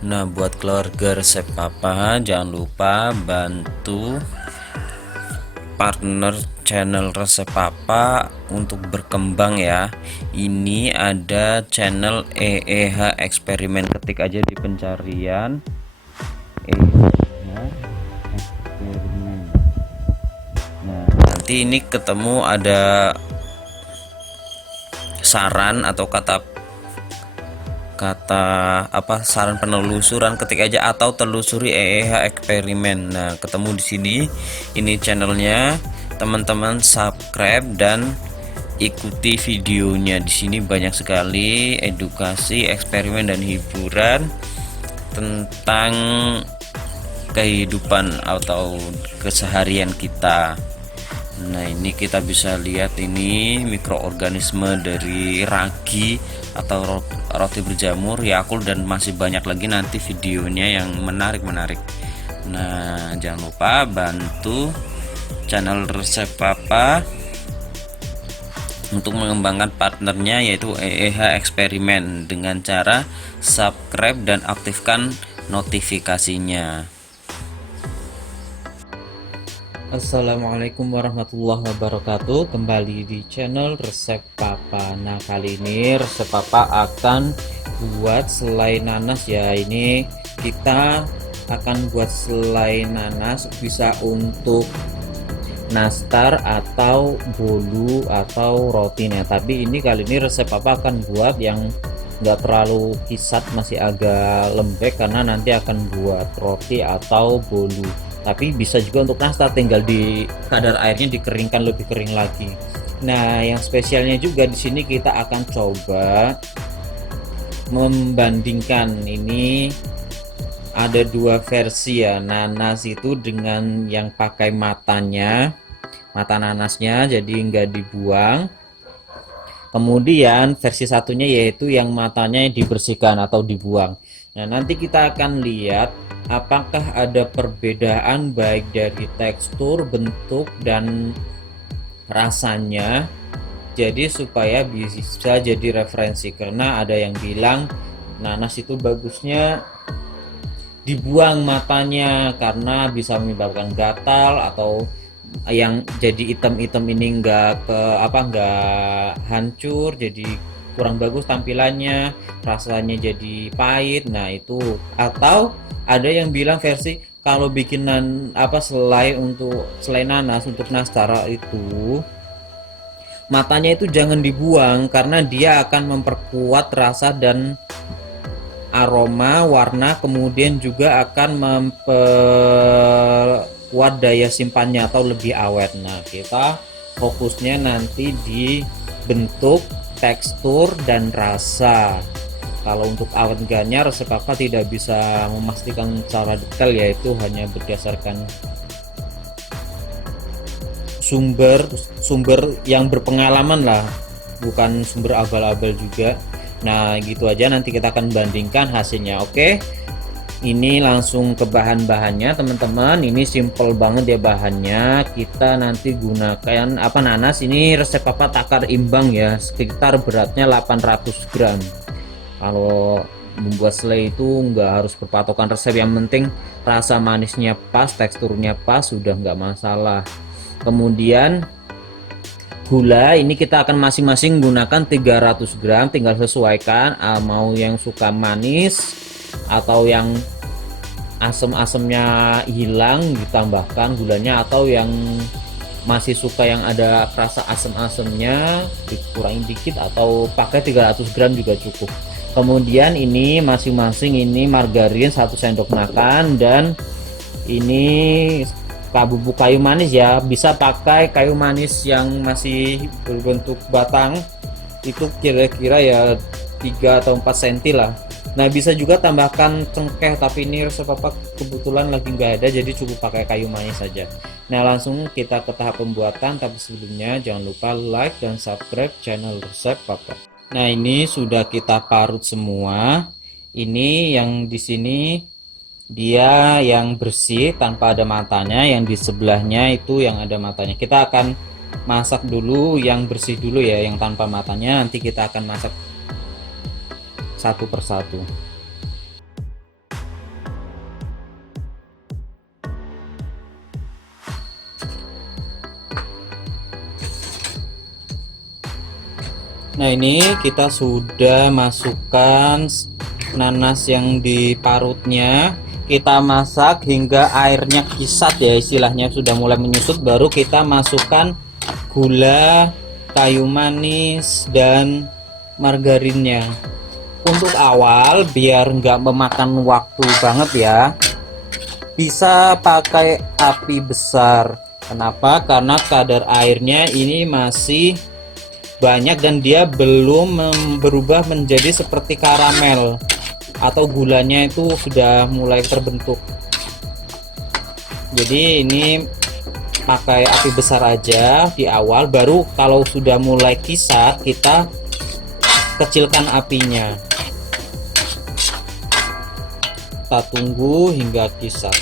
Nah, buat keluarga resep papa, jangan lupa bantu partner channel resep papa untuk berkembang ya. Ini ada channel EEH eksperimen, ketik aja di pencarian EEH eksperimen. Nah, nanti ini ketemu ada saran atau kata kata apa saran penelusuran, ketik aja atau telusuri EEH eksperimen. Nah, ketemu di sini. Ini channelnya, teman-teman subscribe dan ikuti videonya. Di sini banyak sekali edukasi, eksperimen dan hiburan tentang kehidupan atau keseharian kita. Nah, ini kita bisa lihat ini mikroorganisme dari ragi atau roti berjamur, Yakult, dan masih banyak lagi nanti videonya yang menarik-menarik. Nah, jangan lupa bantu channel resep papa untuk mengembangkan partnernya yaitu EEH eksperimen dengan cara subscribe dan aktifkan notifikasinya. Assalamualaikum warahmatullahi wabarakatuh. Kembali di channel resep papa. Nah, kali ini resep papa akan buat selai nanas ya. Ini kita akan buat selai nanas, bisa untuk nastar atau bolu atau rotinya. Tapi ini kali ini resep papa akan buat yang nggak terlalu kisat, masih agak lembek, karena nanti akan buat roti atau bolu. Tapi bisa juga untuk nastar, tinggal di kadar airnya dikeringkan lebih kering lagi. Nah, yang spesialnya juga di sini kita akan coba membandingkan. Ini ada dua versi ya, nanas itu dengan yang pakai matanya, mata nanasnya, jadi nggak dibuang. Kemudian versi satunya yaitu yang matanya dibersihkan atau dibuang. Nah, nanti kita akan lihat apakah ada perbedaan baik dari tekstur, bentuk, dan rasanya. Jadi supaya bisa jadi referensi, karena ada yang bilang nanas itu bagusnya dibuang matanya karena bisa menyebabkan gatal, atau yang jadi item-item ini nggak hancur, jadi kurang bagus tampilannya, rasanya jadi pahit. Nah, itu. Atau ada yang bilang versi kalau bikinan selai nanas untuk nastar itu matanya itu jangan dibuang karena dia akan memperkuat rasa dan aroma, warna, kemudian juga akan memperkuat daya simpannya atau lebih awet. Nah, kita fokusnya nanti di bentuk, tekstur, dan rasa. Kalau untuk awet enggaknya resep papa tidak bisa memastikan secara detail, yaitu hanya berdasarkan sumber yang berpengalaman lah, bukan sumber abal-abal juga. Nah, gitu aja, nanti kita akan bandingkan hasilnya. Oke, ini langsung ke bahan-bahannya teman-teman. Ini simple banget ya bahannya. Kita nanti gunakan nanas. Ini resep papa takar imbang ya, sekitar beratnya 800 gram. Kalau membuat selai itu nggak harus berpatokan resep, yang penting rasa manisnya pas, teksturnya pas, sudah nggak masalah. Kemudian gula ini kita akan masing-masing gunakan 300 gram, tinggal sesuaikan mau yang suka manis atau yang asam-asamnya hilang ditambahkan gulanya, atau yang masih suka yang ada rasa asam-asamnya dikurangi dikit, atau pakai 300 gram juga cukup. Kemudian ini masing-masing ini margarin 1 sendok makan, dan ini bubuk kayu manis ya, bisa pakai kayu manis yang masih berbentuk batang, itu kira-kira ya 3 atau 4 cm lah. Nah, bisa juga tambahkan cengkeh, tapi ini resep papa kebetulan lagi nggak ada, jadi cukup pakai kayu manis saja. Nah, langsung kita ke tahap pembuatan, tapi sebelumnya jangan lupa like dan subscribe channel resep papa. Nah, ini sudah kita parut semua. Ini yang di sini dia yang bersih tanpa ada matanya, yang di sebelahnya itu yang ada matanya. Kita akan masak dulu yang bersih dulu ya, yang tanpa matanya, nanti kita akan masak satu persatu. Nah, ini kita sudah masukkan nanas yang diparutnya, kita masak hingga airnya kisat ya, istilahnya sudah mulai menyusut, baru kita masukkan gula, kayu manis, dan margarinnya. Untuk awal biar nggak memakan waktu banget ya, bisa pakai api besar. Kenapa? Karena kadar airnya ini masih banyak dan dia belum berubah menjadi seperti karamel atau gulanya itu sudah mulai terbentuk. Jadi ini pakai api besar aja di awal, baru kalau sudah mulai kisat kita kecilkan apinya. Kita tunggu hingga kisat.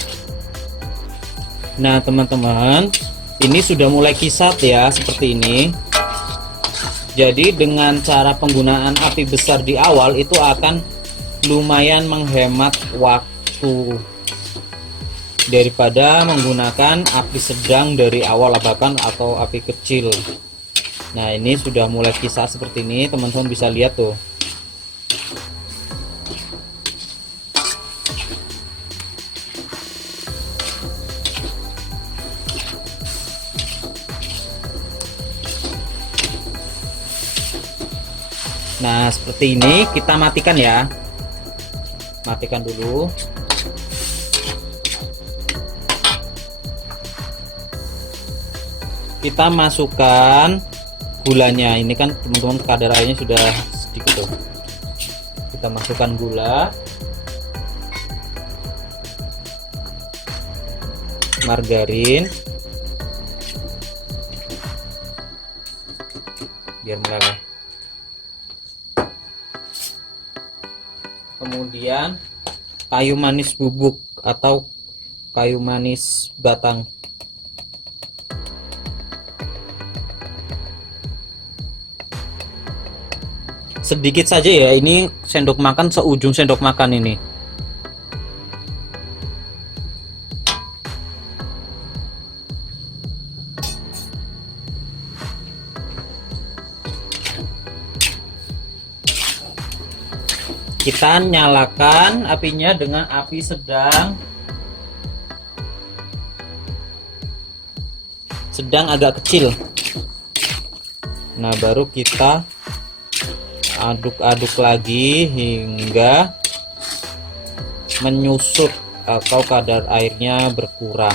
Nah teman-teman, ini sudah mulai kisat ya, seperti ini. Jadi dengan cara penggunaan api besar di awal itu akan lumayan menghemat waktu daripada menggunakan api sedang dari awal, bahkan atau api kecil. Nah ini sudah mulai kisah seperti ini, teman-teman bisa lihat tuh. Nah seperti ini, kita matikan ya, matikan dulu. Kita masukkan gulanya, ini kan teman-teman kadar airnya sudah sedikit tuh. Kita masukkan gula, margarin biar meleleh, kemudian kayu manis bubuk atau kayu manis batang. Sedikit saja ya, ini sendok makan, seujung sendok makan ini. Kita nyalakan apinya dengan api sedang agak kecil. Nah baru kita aduk-aduk lagi hingga menyusut atau kadar airnya berkurang.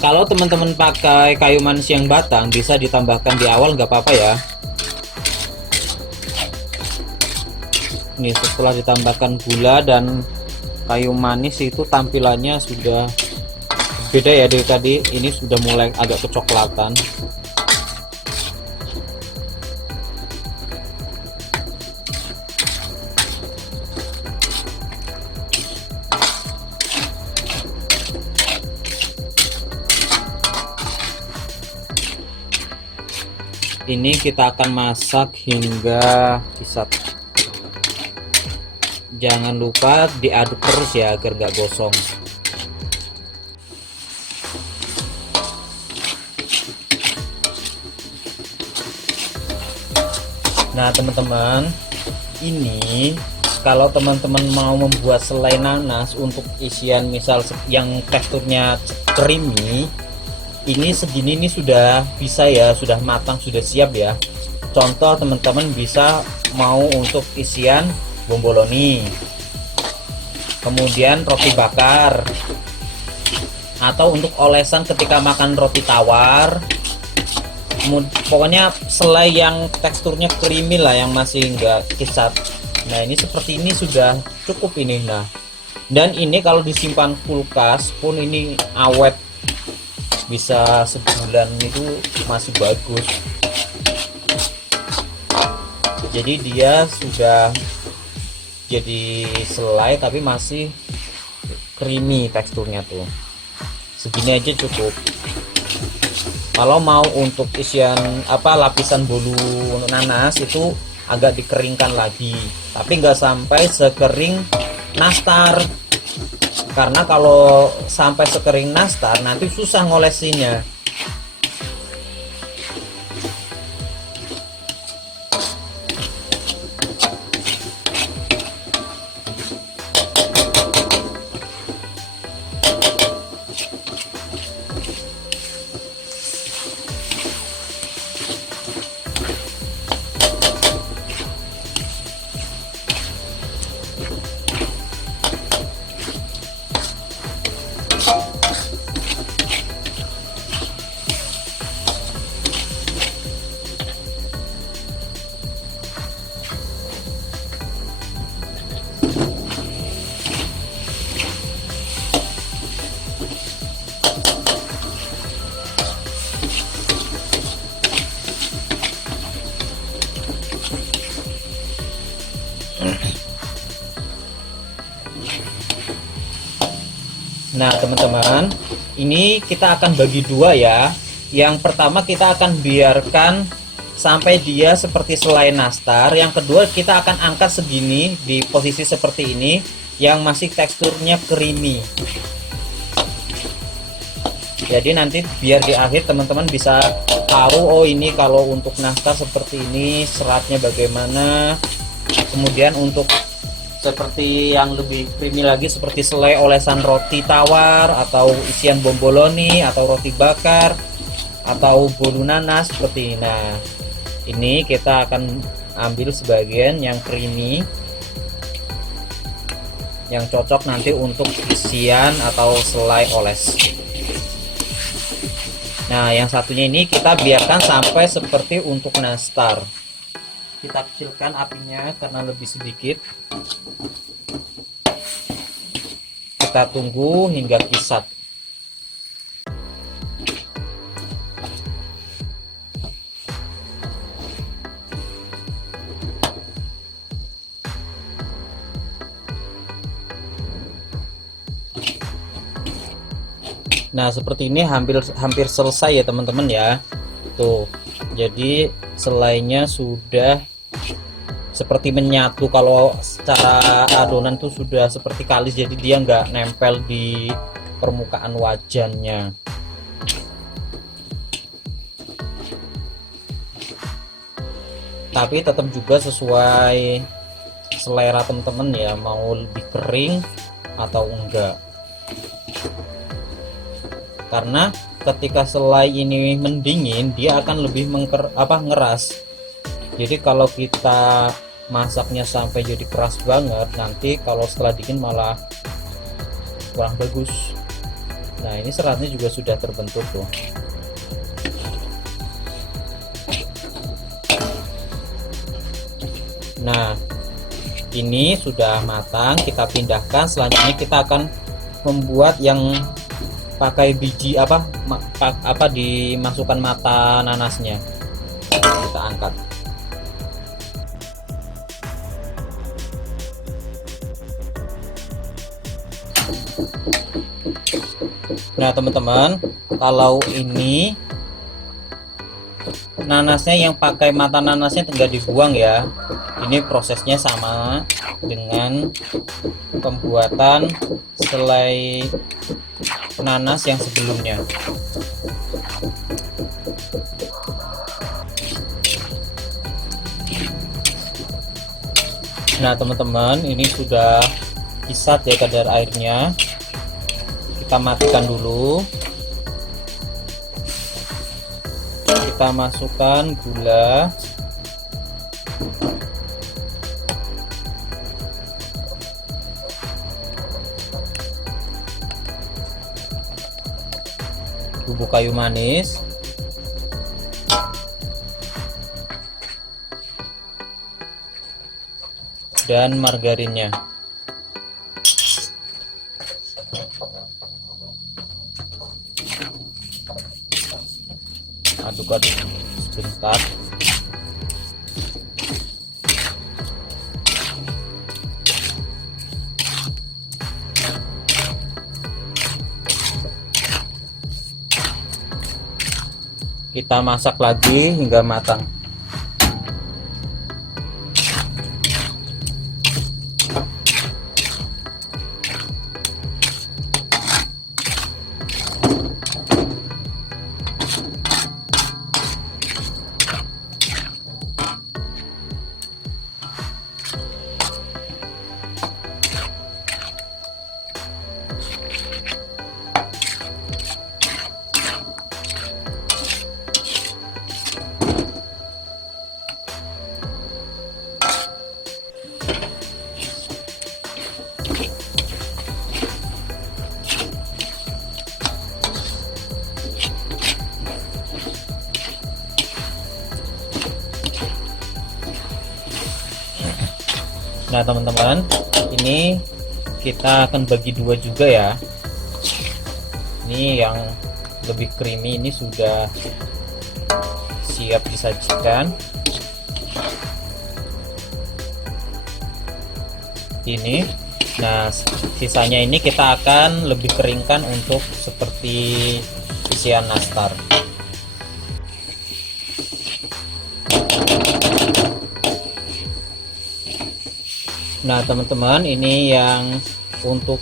Kalau teman-teman pakai kayu manis yang batang, bisa ditambahkan di awal, nggak apa-apa ya. Nih setelah ditambahkan gula dan kayu manis itu tampilannya sudah beda ya dari tadi. Ini sudah mulai agak kecoklatan. Ini kita akan masak hingga kisat. Jangan lupa diaduk terus ya agar nggak gosong. Nah teman-teman, ini kalau teman-teman mau membuat selai nanas untuk isian misal yang teksturnya creamy, ini segini ini sudah bisa ya, sudah matang, sudah siap ya. Contoh teman-teman bisa mau untuk isian bomboloni, kemudian roti bakar, atau untuk olesan ketika makan roti tawar. Pokoknya selai yang teksturnya creamy lah, yang masih enggak kisat. Nah ini seperti ini sudah cukup ini. Nah dan ini kalau disimpan kulkas pun ini awet, bisa sebulan itu masih bagus. Jadi dia sudah jadi selai tapi masih creamy teksturnya tuh. Segini aja cukup. Kalau mau untuk isian lapisan bolu nanas itu agak dikeringkan lagi, tapi nggak sampai sekering nastar, karena kalau sampai sekering nastar nanti susah ngolesinya. Nah teman-teman, ini kita akan bagi dua ya. Yang pertama kita akan biarkan sampai dia seperti selai nastar. Yang kedua kita akan angkat segini di posisi seperti ini, yang masih teksturnya creamy. Jadi nanti biar di akhir teman-teman bisa tahu, oh ini kalau untuk nastar seperti ini, seratnya bagaimana. Kemudian untuk seperti yang lebih creamy lagi seperti selai olesan roti tawar, atau isian bomboloni, atau roti bakar, atau bolu nanas seperti ini. Nah ini kita akan ambil sebagian yang creamy, yang cocok nanti untuk isian atau selai oles. Nah yang satunya ini kita biarkan sampai seperti untuk nastar. Kita kecilkan apinya karena lebih sedikit. Kita tunggu hingga kisat. Nah seperti ini hampir selesai ya teman-teman ya. Tuh, jadi selainya sudah seperti menyatu. Kalau secara adonan tuh sudah seperti kalis, jadi dia nggak nempel di permukaan wajannya. Tapi tetap juga sesuai selera teman-teman ya, mau lebih kering atau enggak. Karena ketika selai ini mendingin dia akan lebih ngeras. Jadi kalau kita masaknya sampai jadi keras banget, nanti kalau setelah dingin malah kurang bagus. Nah ini seratnya juga sudah terbentuk tuh. Nah ini sudah matang, kita pindahkan. Selanjutnya kita akan membuat yang pakai biji dimasukkan mata nanasnya. Kita angkat. Nah teman-teman, kalau ini nanasnya yang pakai mata nanasnya tidak dibuang ya. Ini prosesnya sama dengan pembuatan selai nanas yang sebelumnya. Nah teman-teman, ini sudah kisat ya kadar airnya. Kita matikan dulu. Kita masukkan gula, bubuk kayu manis, dan margarinnya. Aduk-aduk sebentar. Kita masak lagi hingga matang. Nah teman-teman, ini kita akan bagi dua juga ya. Ini yang lebih creamy ini sudah siap disajikan. Ini, nah sisanya ini kita akan lebih keringkan untuk seperti isian nastar. Nah teman-teman, ini yang untuk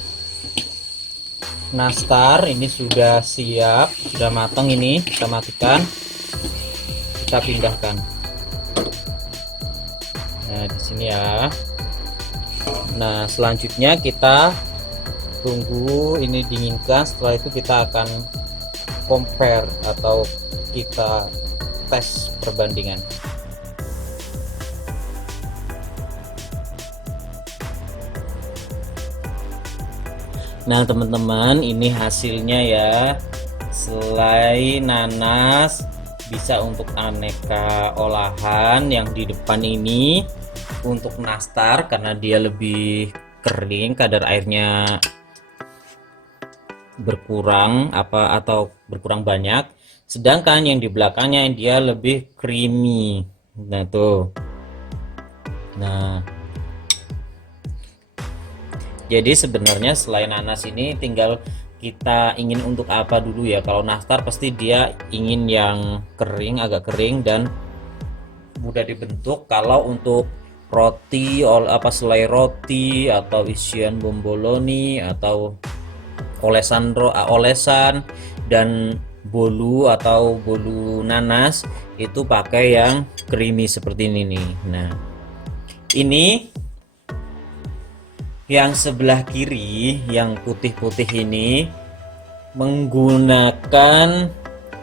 nastar ini sudah siap, sudah matang. Ini kita matikan, kita pindahkan. Nah di sini ya. Nah selanjutnya kita tunggu ini dinginkan. Setelah itu kita akan compare atau kita tes perbandingan. Nah teman-teman, ini hasilnya ya. Selai nanas bisa untuk aneka olahan. Yang di depan ini untuk nastar karena dia lebih kering, kadar airnya berkurang atau berkurang banyak. Sedangkan yang di belakangnya dia lebih creamy. Nah tuh. Nah jadi sebenarnya selain nanas ini tinggal kita ingin untuk apa dulu ya. Kalau nastar pasti dia ingin yang kering, agak kering dan mudah dibentuk. Kalau untuk roti, selai roti atau isian bomboloni atau olesan dan bolu atau bolu nanas itu pakai yang creamy seperti ini nih. Nah ini yang sebelah kiri yang putih-putih ini menggunakan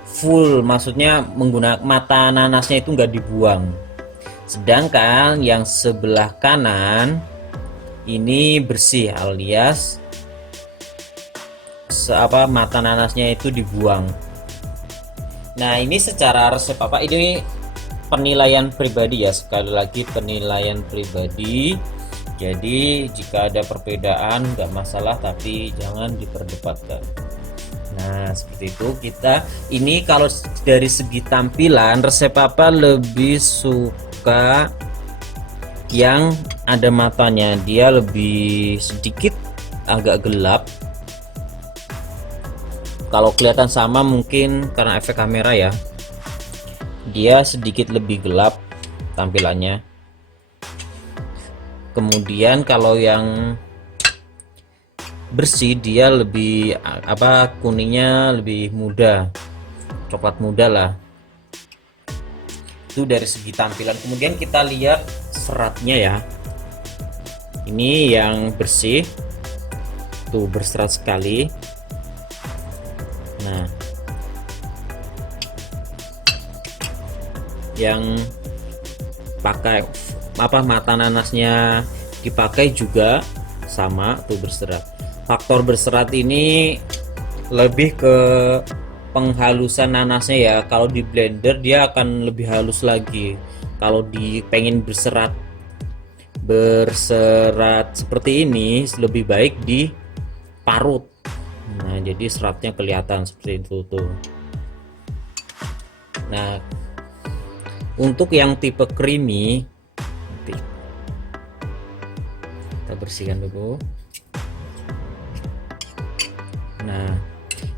full, maksudnya menggunakan mata nanasnya itu nggak dibuang. Sedangkan yang sebelah kanan ini bersih, alias mata nanasnya itu dibuang. Nah ini secara resep ini penilaian pribadi ya, sekali lagi penilaian pribadi. Jadi jika ada perbedaan nggak masalah, tapi jangan diperdebatkan. Nah seperti itu. Kita ini kalau dari segi tampilan resep lebih suka yang ada matanya, dia lebih sedikit agak gelap. Kalau kelihatan sama mungkin karena efek kamera ya, dia sedikit lebih gelap tampilannya. Kemudian kalau yang bersih dia lebih kuningnya lebih muda, coklat muda lah. Itu dari segi tampilan. Kemudian kita lihat seratnya ya. Ini yang bersih tuh, berserat sekali. Nah yang pakai mata nanasnya dipakai juga sama tuh berserat. Faktor berserat ini lebih ke penghalusan nanasnya ya. Kalau di blender dia akan lebih halus lagi. Kalau pengen berserat seperti ini lebih baik diparut. Nah jadi seratnya kelihatan seperti itu tuh. Nah untuk yang tipe creamy kita bersihkan dulu. Nah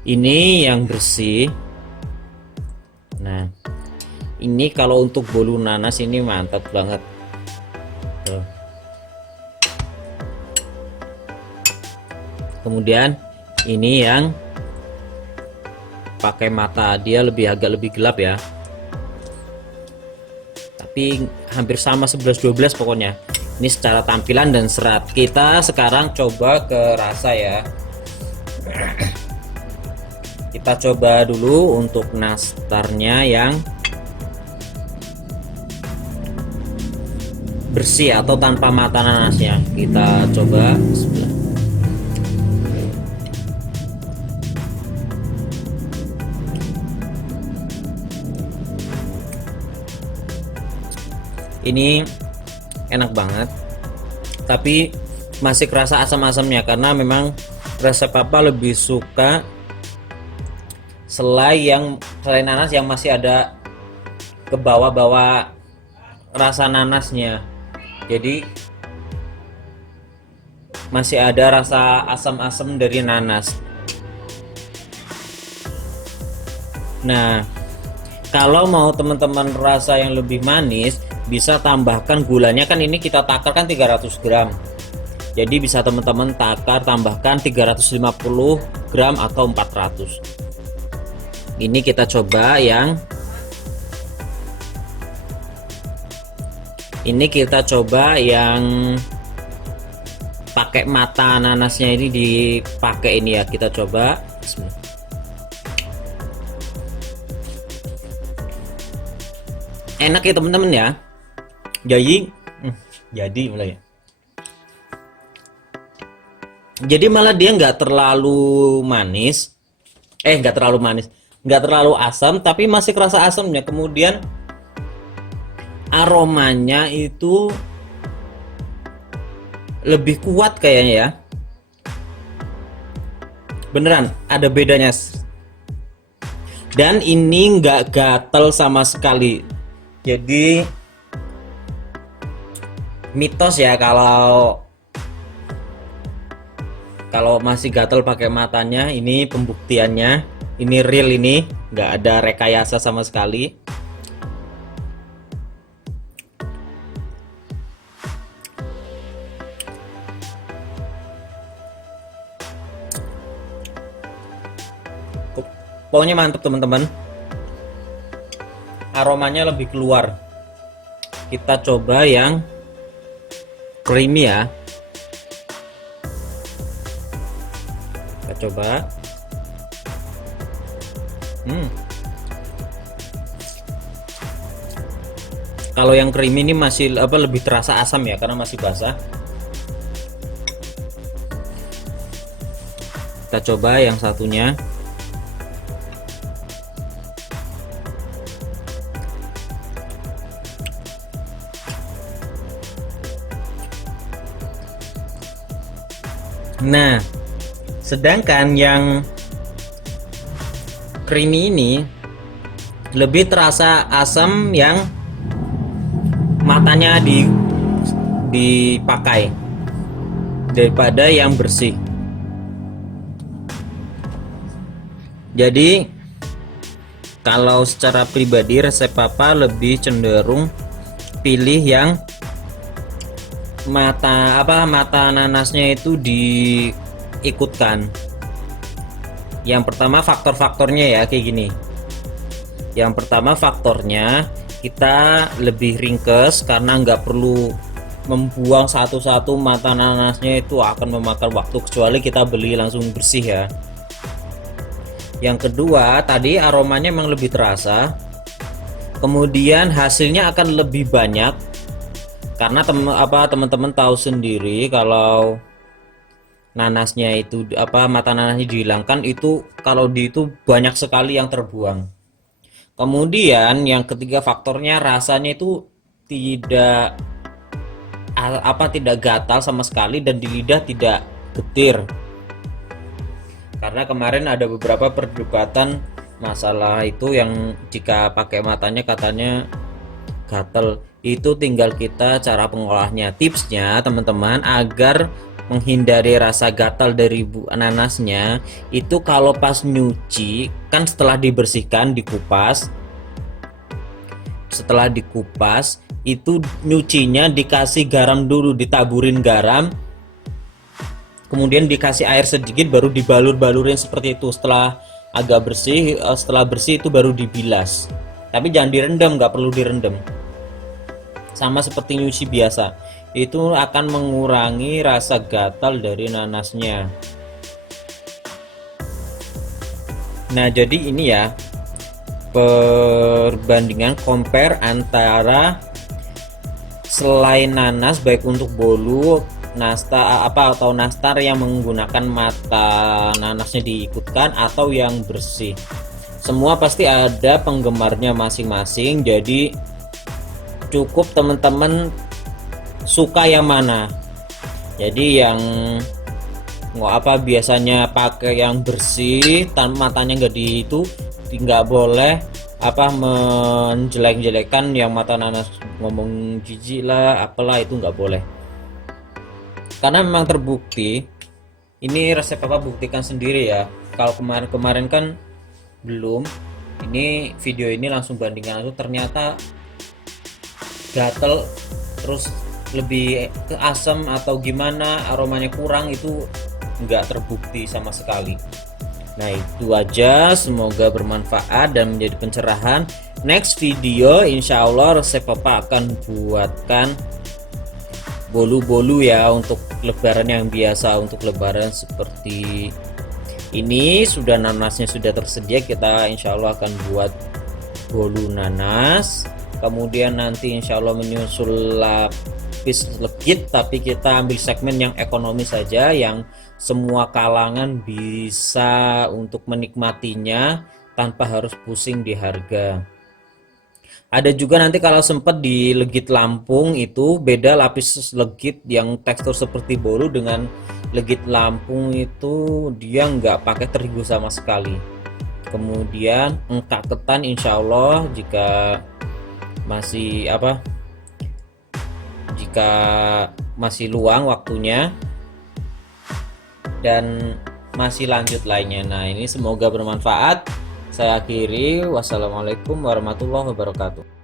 ini yang bersih. Nah ini kalau untuk bolu nanas ini mantap banget tuh. Kemudian ini yang pakai mata, dia agak lebih gelap ya, tapi hampir sama 11-12 pokoknya. Ini secara tampilan dan serat. Kita sekarang coba ke rasa ya. Kita coba dulu untuk nastarnya yang bersih atau tanpa mata nanasnya. Kita coba sebelah. Ini enak banget, tapi masih kerasa asam-asamnya karena memang resep papa lebih suka selai nanas yang masih ada ke bawah-bawah rasa nanasnya, jadi masih ada rasa asam-asam dari nanas. Nah, kalau mau teman-teman rasa yang lebih manis, bisa tambahkan gulanya. Kan ini kita takar kan 300 gram, jadi bisa teman-teman takar tambahkan 350 gram atau 400. Ini kita coba yang pakai mata nanasnya ini dipakai ini ya, kita coba. Bismillah. Enak ya teman-teman ya, jadi mulai ya. Jadi malah dia nggak terlalu manis, nggak terlalu asam, tapi masih kerasa asamnya. Kemudian aromanya itu lebih kuat kayaknya ya, beneran ada bedanya. Dan ini nggak gatel sama sekali. Jadi mitos ya kalau masih gatel pakai matanya, ini pembuktiannya, ini real, ini nggak ada rekayasa sama sekali. Pokoknya mantap teman-teman, aromanya lebih keluar. Kita coba yang creamy ya, kita coba. Kalau yang creamy ini masih lebih terasa asam ya, karena masih basah. Kita coba yang satunya. Nah, sedangkan yang creamy ini lebih terasa asam yang matanya dipakai daripada yang bersih. Jadi kalau secara pribadi resep papa lebih cenderung pilih yang mata nanasnya itu diikutkan. Yang pertama faktor-faktornya ya kayak gini. Yang pertama faktornya kita lebih ringkes karena nggak perlu membuang satu-satu mata nanasnya, itu akan memakan waktu, kecuali kita beli langsung bersih ya. Yang kedua tadi aromanya memang lebih terasa, kemudian hasilnya akan lebih banyak karena teman-teman tahu sendiri kalau nanasnya itu mata nanasnya dihilangkan, itu kalau itu banyak sekali yang terbuang. Kemudian yang ketiga faktornya rasanya itu tidak gatal sama sekali dan di lidah tidak getir. Karena kemarin ada beberapa perdebatan masalah itu, yang jika pakai matanya katanya gatal. Itu tinggal kita cara pengolahnya. Tipsnya teman-teman, agar menghindari rasa gatal dari nanasnya, itu kalau pas nyuci kan setelah dibersihkan, dikupas, setelah dikupas itu nyucinya dikasih garam dulu, ditaburin garam, kemudian dikasih air sedikit, baru dibalur-balurin seperti itu. Setelah agak bersih, setelah bersih itu baru dibilas, tapi jangan direndam, nggak perlu direndam, sama seperti nyuci biasa. Itu akan mengurangi rasa gatal dari nanasnya. Nah jadi ini ya perbandingan, compare antara selai nanas baik untuk bolu, atau nastar yang menggunakan mata nanasnya diikutkan atau yang bersih. Semua pasti ada penggemarnya masing-masing, jadi cukup teman-teman suka yang mana. Jadi yang biasanya pakai yang bersih matanya nggak di itu, nggak boleh menjelek-jelekan yang mata nanas, ngomong jijik lah apalah, itu nggak boleh. Karena memang terbukti, ini resep papa buktikan sendiri ya. Kalau kemarin-kemarin kan belum, ini video ini langsung bandingkan itu, ternyata gatel terus lebih ke asam atau gimana, aromanya kurang, itu nggak terbukti sama sekali. Nah itu aja, semoga bermanfaat dan menjadi pencerahan. Next video insya Allah resep papa akan buatkan bolu-bolu ya, untuk lebaran yang biasa. Untuk lebaran seperti ini sudah nanasnya sudah tersedia, kita insya Allah akan buat bolu nanas. Kemudian nanti insya Allah menyusul lapis legit, tapi kita ambil segmen yang ekonomi saja, yang semua kalangan bisa untuk menikmatinya tanpa harus pusing di harga. Ada juga nanti kalau sempat di legit Lampung, itu beda lapis legit yang tekstur seperti bolu dengan legit Lampung, itu dia nggak pakai terigu sama sekali. Kemudian engkak ketan insya Allah jika masih jika masih luang waktunya, dan masih lanjut lainnya. Nah ini semoga bermanfaat. Saya akhiri, wassalamualaikum warahmatullahi wabarakatuh.